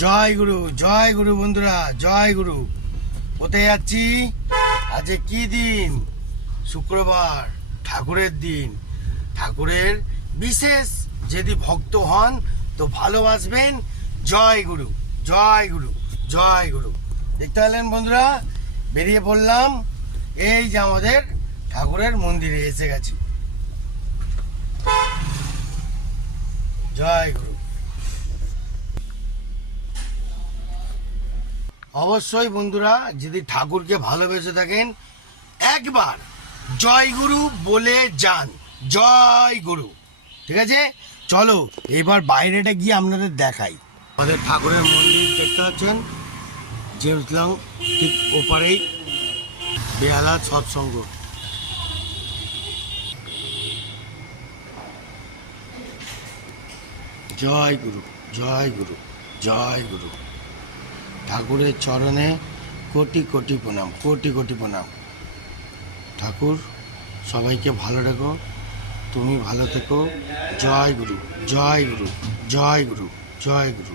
জয় গুরু বন্ধুরা, জয় গুরু। কোথায় যাচ্ছি? আজকে কি দিন? শুক্রবার, ঠাকুরের দিন। ঠাকুরের বিশেষ যদি ভক্ত হন তো ভালোবাসবেন। জয় গুরু, জয় গুরু, জয় গুরু। দেখতে পেলেন বন্ধুরা, বেরিয়ে পড়লাম। এই যে আমাদের ঠাকুরের মন্দিরে এসে গেছি। জয় গুরু। অবশ্যই বন্ধুরা, যদি ঠাকুরকে ভালোবেসে থাকেন একবার জয় গুরু বলে যান। জয় গুরু। ঠিক আছে, চলো এবার বাইরেটা গিয়ে আপনাদের দেখাই। আমাদের ঠাকুরের মন্দির দেখতে পাচ্ছেন, জেমস লং ঠিক ওপারেই বেহালা সৎসঙ্গ। জয় গুরু, জয় গুরু, জয় গুরু। ঠাকুরের চরণে কোটি কোটি প্রণাম, কোটি কোটি প্রণাম। ঠাকুর সবাইকে ভালো রেখো, তুমি ভালো থেকো। জয় গুরু, জয় গুরু, জয় গুরু, জয় গুরু।